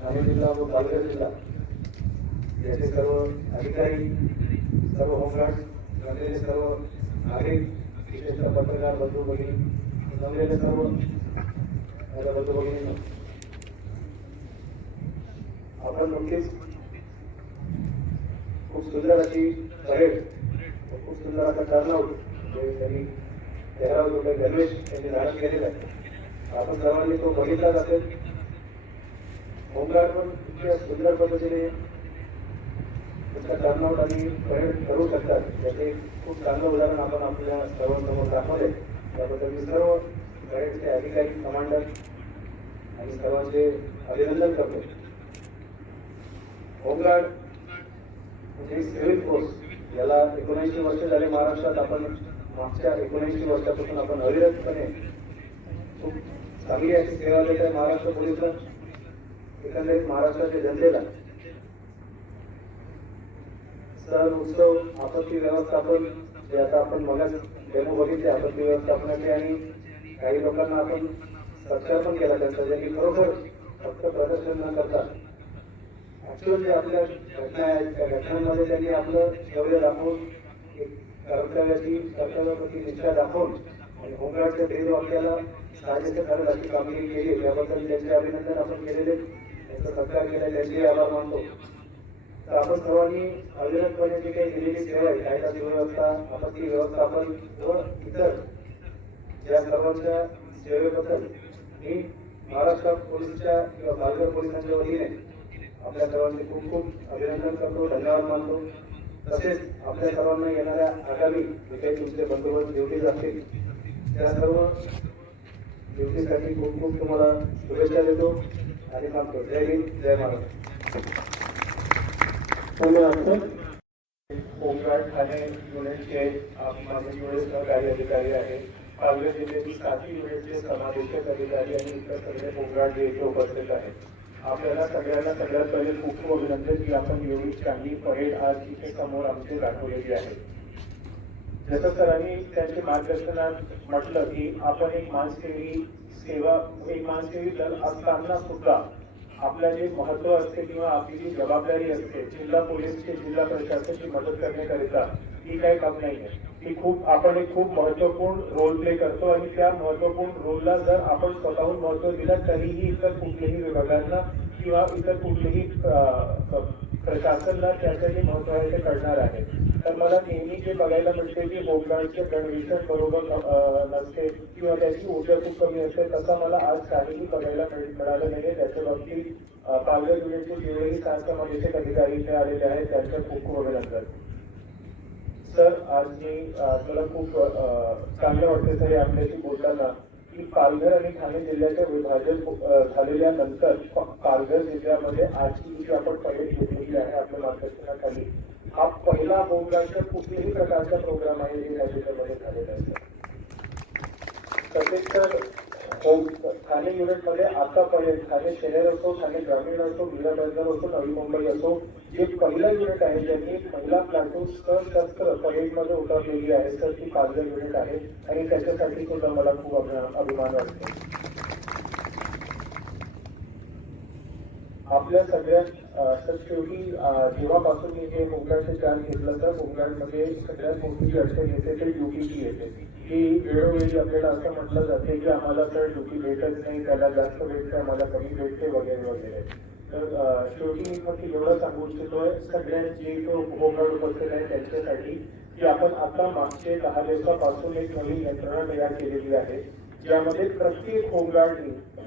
ठाणे जिल्हा व पालघर जिल्हा याचे सर्व अधिकारी, सर्व होमगार्ड जमलेले सर्व नागरिक, विशेषतः पत्रकार बंधू भगिनी जमलेले सर्व माझ्या बंधू भगिनी, आपण नक्कीच खूप सुंदर अशी परेड, खूप सुंदर असा टर्नआउट त्यांनी 13 रुपये गणवेश यांनी धारण केलेला आहे. आपण सर्वांनी तो बघितलाच असेल. होमगार्ड पण इतक्या सुंदर पद्धतीने त्याचा टर्नआउट आणि परेड करू शकतात. त्याचे खूप चांगलं उदाहरण आपण आपल्या सर्वांसमोर दाखवले. त्याबद्दल मी सर्व परेडचे अधिकारी, कमांडर आणि सर्वांचे अभिनंदन करतो. होमगार्ड म्हणजे सिव्हिल फोर्स, याला 19 वर्ष झाले महाराष्ट्रात. आपण मागच्या 19 वर्षापासून आपण अविरतपणे खूप चांगली अशी सेवा देत आहे महाराष्ट्र पोलीसला, एकंदरीत महाराष्ट्राच्या जनतेला. सण, उत्सव, आपत्ती व्यवस्थापन, जे आता आपण मगाच डेमो बघितले आपत्ती व्यवस्थापनाचे, आणि काही लोकांना आपण सत्कार पण केला त्यांचा, ज्यांनी खरोखर फक्त प्रदर्शन न करता ऍक्च्युअल जे आपल्या घटना आहेत त्या घटनांमध्ये त्यांनी आपलं शौर्य दाखवून, एक कर्तव्याप्रती निष्ठा दाखवून आणि होमगार्डच्या ब्रीद वाक्याला साजेसे ठरेल अशी कामगिरी केली. याबद्दल त्यांचे अभिनंदन आपण केलेले, त्यांचा सत्कार केला, त्यांचे आभार मानतो. तर आपण सर्वांनी अविरतपणे जी काही दिलेली सेवा आहे, कायदा सुव्यवस्था, आपत्ती व्यवस्थापन व इतर या सर्वांच्या सेवेबद्दल मी महाराष्ट्र पोलिसच्या किंवा पालघर पोलिसांच्या वतीने आपल्या सर्वांचे खूप खूप अभिनंदन करतो, धन्यवाद मानतो. तसेच आपल्या सर्वांना येणाऱ्या आगामी जे काही तुमचे बंदोबस्त ड्युटीज असतील त्या सर्व ड्युटीसाठी खूप खूप तुम्हाला शुभेच्छा देतो आणि थांबतो. जय हिंद, जय महाराष्ट्र. धन्यवाद. होमगार्ड ठाणे युनिटचे माझे जुळे सहकारी अधिकारी आहेत, पालघर जिल्ह्यातील 7 युनिटचे समादेशक अधिकारी आणि इतर सगळे होमगार्ड जे इथे उपस्थित आहेत. आपल्याला सगळ्यांना सगळ्यात पहिले खूप खूप अभिनंदन की आपण एवढी चांगली परेड आज इथे समोर आमची दाखवलेली आहे. जसं सरांनी त्यांच्या मार्गदर्शनात म्हटलं की आपण एक मानसेवी दल असताना सुद्धा आपल्या जे महत्व असते किंवा आपली जी जबाबदारी असते जिल्हा पोलीसची, जिल्हा प्रशासनाची मदत करण्याकरिता, ही काही काम नाही आहे. ती आपण एक खूप महत्वपूर्ण रोल प्ले करतो आणि त्या महत्वपूर्ण रोलला जर आपण स्वतःहून महत्व दिलं तरीही इतर कुठल्याही विभागांना किंवा इतर कुठल्याही प्रशासनाला त्याचे महत्व आहे ते कळणार आहे. तर मला नेहमी जे बघायला मिळते की होमगार्डचे गणवेश बरोबर नसते किंवा त्याची ऊर्जा खूप कमी असते, तसं मला आज काहीही बघायला मिळालं नाही. त्याच्या बाबतीत पालघर युनिटचे जेवढेही 7 समादेशक अधिकारी इथे आलेले आहेत त्यांचं खूप खूप अभिनंदन. सर, आज मला खूप चांगलं वाटतं सर आपल्याशी बोलताना की पालघर आणि ठाणे जिल्ह्याचे विभाजन झालेल्यानंतर पालघर जिल्ह्यामध्ये आजची जी आपण परेड घेतलेली आहे आपल्या मार्गदर्शनाखाली, हा पहिला होमगार्डचा कुठल्याही प्रकारचा प्रोग्राम आहे जे या जिल्ह्यामध्ये झालेला आहे. तसेच तर ठाणे युनिटमध्ये आतापर्यंत ठाणे शहर असो, ठाणे ग्रामीण असो, मीरा बंदर असो, नवी मुंबई असो, जे पहिलं युनिट आहे ज्यांनी महिला प्लाटून सशस्त्र परेडमध्ये उतरलेली आहे तर ती पालघर युनिट आहे आणि त्याच्यासाठी सुद्धा मला खूप अभिमान वाटतो. आपल्या सगळ्यात शेवटी जेव्हापासून मी हे होमगार्डचे चार्ज घेतलं तर होमगार्डमध्ये सगळ्यात मोठी अडचण येते ते ड्युटीची येते की वेळोवेळी आपल्याला असं म्हटलं जाते की आम्हाला तर ड्युटी भेटत नाही, त्याला जास्त भेटते, आम्हाला कमी भेटते वगैरे वगैरे. तर शेवटी मी फक्त एवढं सांगू इच्छितोय सगळ्यात जे होमगार्ड उपस्थित आहे त्यांच्यासाठी की आपण आता मागचे 10 दिवसापासून एक नवीन यंत्रणा तयार केलेली आहे ज्यामध्ये प्रत्येक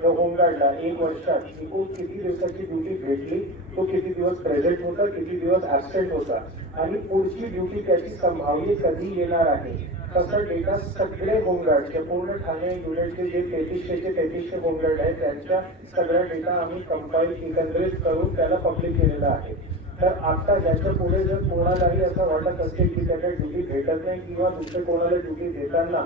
होमगार्डला 1 वर्षात एकूण किती दिवसाची ड्युटी भेटली, तो किती दिवस प्रेझेंट होता, किती दिवस ऍबसेंट होता आणि पुढची ड्युटी त्याची संभाव्य कधी येणार आहे, तसा डेटा सगळे होमगार्डचे पूर्ण ठाणे युनिटचे जे 3300 होमगार्ड आहेत त्यांच्या सगळ्या डेटा आम्ही कंपाईल एकत्रित करून त्याला पब्लिक केलेला आहे. तर आता याच्या पुढे जर कोणालाही असं वाटत असेल की त्याला ड्युटी भेटत नाही किंवा दुसरे कोणाला ड्युटी देताना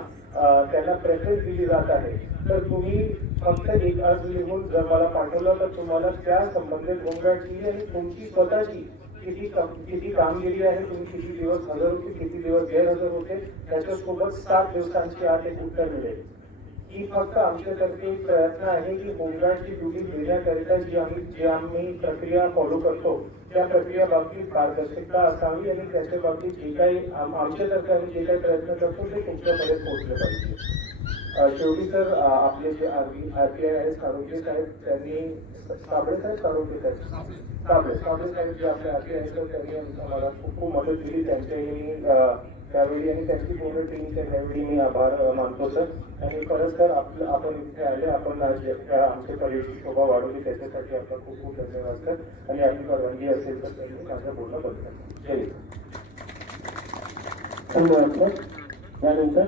त्यांना प्रेफरन्स दिली जात आहे, तर तुम्ही फक्त एक अर्ज लिहून जर मला पाठवलं तर तुम्हाला त्या संबंधित होमगार्डची आणि तुमची स्वतःची किती कामगिरी आहे, तुम्ही किती दिवस हजर होते, किती दिवस गैरहजर होते, त्याच्यासोबत 7 दिवसांची आत एक उत्तर मिळेल. ही फक्त आमच्यातर्फे एक प्रयत्न आहे की होमगार्डची ड्युटी देण्याकरिता जी आम्ही प्रक्रिया फॉलो करतो त्या प्रक्रिया बाबतीत पारदर्शकता असावी आणि त्याच्या बाबतीत जे काही आमच्यातर्फे आम्ही जे काही प्रयत्न करतो ते तुमच्यापर्यंत पोहोचले पाहिजे. शेवटी सर आपले जे आरपीआय आहेत साळुंखे साहेब त्यांनी साबळे साहेब जे आपले आरपीआय सर त्यांनी आम्हाला खूप मदत दिली त्यांच्याही त्यावेळी आणि त्यांची पूर्ण टीमच्या त्यावेळी मी आभार मानतो सर. आणि परत सर आपण इथे आले आपण आज आमच्या कॉलेजची शोभा वाढवली त्याच्यासाठी आपला खूप खूप धन्यवाद सर. आणि आपली परवानगी असेल तर त्यांनी माझं बोलणं बंद करा. जय हिंद. धन्यवाद सर. यानंतर